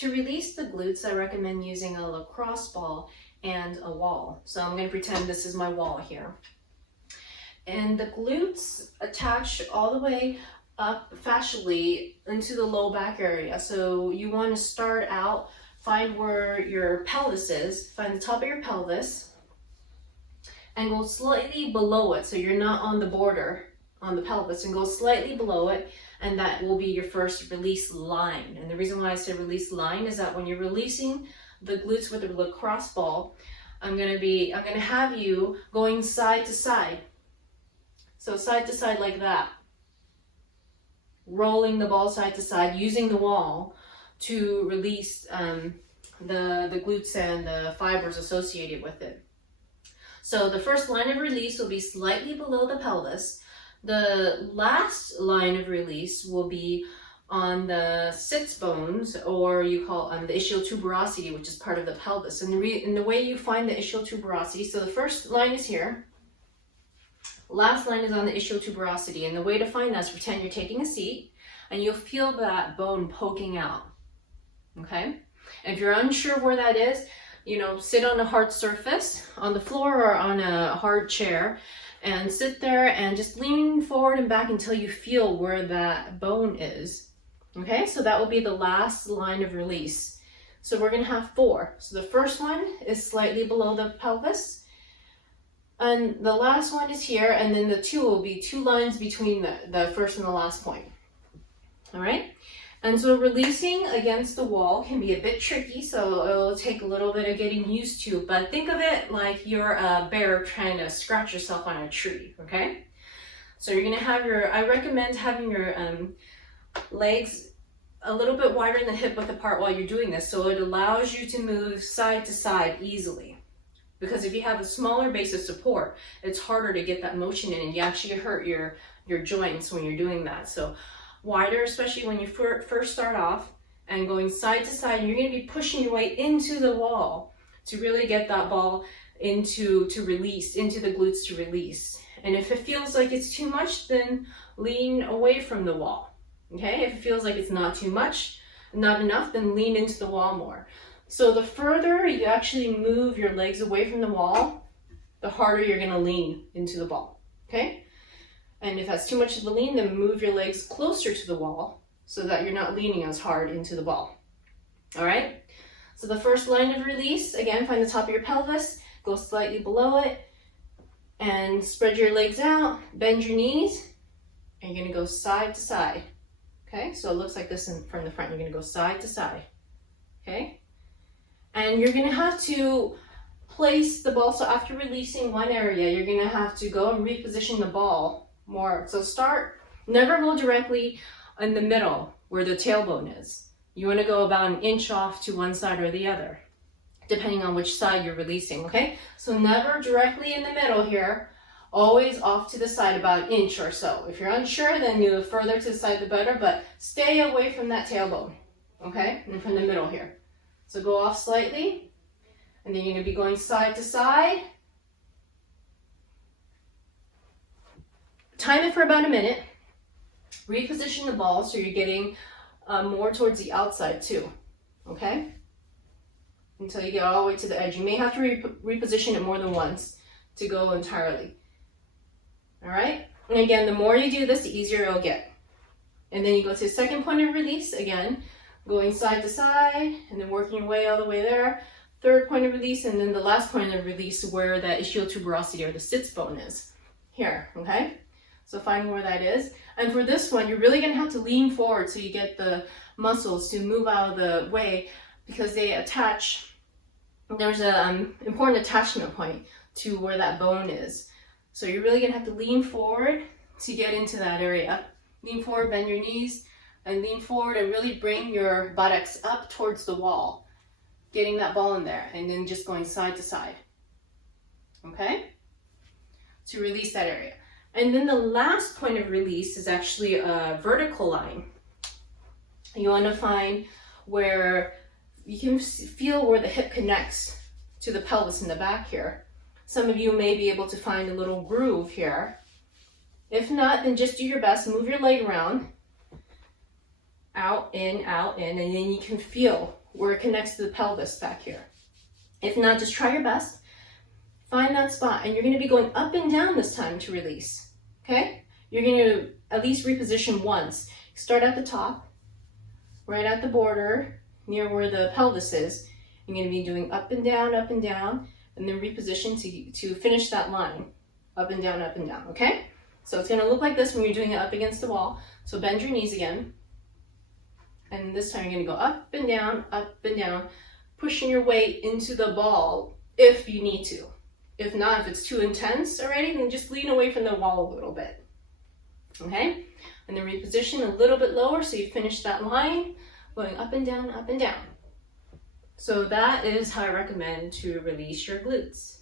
To release the glutes, I recommend using a lacrosse ball and a wall. So I'm going to pretend this is my wall here. And the glutes attach all the way up fascially into the low back area. So you want to start out, find where your pelvis is, find the top of your pelvis, and go slightly below it. So you're not on the border on the pelvis, and go slightly below it, and that will be your first release line. And the reason why I say release line is that when you're releasing the glutes with the lacrosse ball, I'm gonna have you going side to side. So side to side like that. Rolling the ball side to side, using the wall to release the glutes and the fibers associated with it. So the first line of release will be slightly below the pelvis. The last line of release will be on the sits bones, or you call the ischial tuberosity, which is part of the pelvis. And the way you find the ischial tuberosity, so the first line is here, last line is on the ischial tuberosity, and the way to find that is pretend you're taking a seat, and you'll feel that bone poking out, okay? And if you're unsure where that is, sit on a hard surface, on the floor or on a hard chair, and sit there and just lean forward and back until you feel where that bone is. Okay, so that will be the last line of release. So we're gonna have 4. So the first one is slightly below the pelvis, and the last one is here, and then the 2 will be 2 lines between the first and the last point. All right, and so releasing against the wall can be a bit tricky, so it'll take a little bit of getting used to, but think of it like you're a bear trying to scratch yourself on a tree, okay? So you're gonna have I recommend having your legs a little bit wider than hip width apart while you're doing this, so it allows you to move side to side easily. Because if you have a smaller base of support, it's harder to get that motion in, and you actually hurt your joints when you're doing that. So wider, especially when you first start off, and going side to side, you're going to be pushing your way into the wall to really get that ball into the glutes to release. And if it feels like it's too much, then lean away from the wall. Okay, if it feels like it's not too much, not enough, then lean into the wall more. So the further you actually move your legs away from the wall, the harder you're going to lean into the ball. Okay. And if that's too much of the lean, then move your legs closer to the wall so that you're not leaning as hard into the ball. All right? So the first line of release, again, find the top of your pelvis, go slightly below it, and spread your legs out, bend your knees, and you're gonna go side to side. Okay? So it looks like this from the front. You're gonna go side to side. Okay? And you're gonna have to place the ball. So after releasing one area, you're gonna have to go and reposition the ball more. So never go directly in the middle where the tailbone is. You want to go about an inch off to one side or the other, depending on which side you're releasing, okay? So never directly in the middle here, always off to the side about an inch or so. If you're unsure, then the further to the side the better, but stay away from that tailbone, okay? And from the middle here. So go off slightly, and then you're going to be going side to side. Time it for about a minute. Reposition the ball so you're getting more towards the outside too, okay? Until you get all the way to the edge. You may have to reposition it more than once to go entirely. All right? And again, the more you do this, the easier it'll get. And then you go to the second point of release, again, going side to side, and then working your way all the way there. Third point of release, and then the last point of release where that ischial tuberosity or the sits bone is. Here, okay? So find where that is. And for this one, you're really gonna have to lean forward so you get the muscles to move out of the way, because they attach, there's an important attachment point to where that bone is. So you're really gonna have to lean forward to get into that area. Lean forward, bend your knees, and lean forward and really bring your buttocks up towards the wall, getting that ball in there, and then just going side to side, okay? To release that area. And then the last point of release is actually a vertical line. You want to find where you can feel where the hip connects to the pelvis in the back here. Some of you may be able to find a little groove here. If not, then just do your best. Move your leg around out, in, and then you can feel where it connects to the pelvis back here. If not, just try your best. Find that spot, and you're going to be going up and down this time to release, okay? You're going to at least reposition once. Start at the top, right at the border, near where the pelvis is. You're going to be doing up and down, and then reposition to finish that line, up and down, okay? So it's going to look like this when you're doing it up against the wall. So bend your knees again, and this time you're going to go up and down, pushing your weight into the ball if you need to. If not, if it's too intense already, then just lean away from the wall a little bit, okay? And then reposition a little bit lower so you finish that line, going up and down, So that is how I recommend to release your glutes.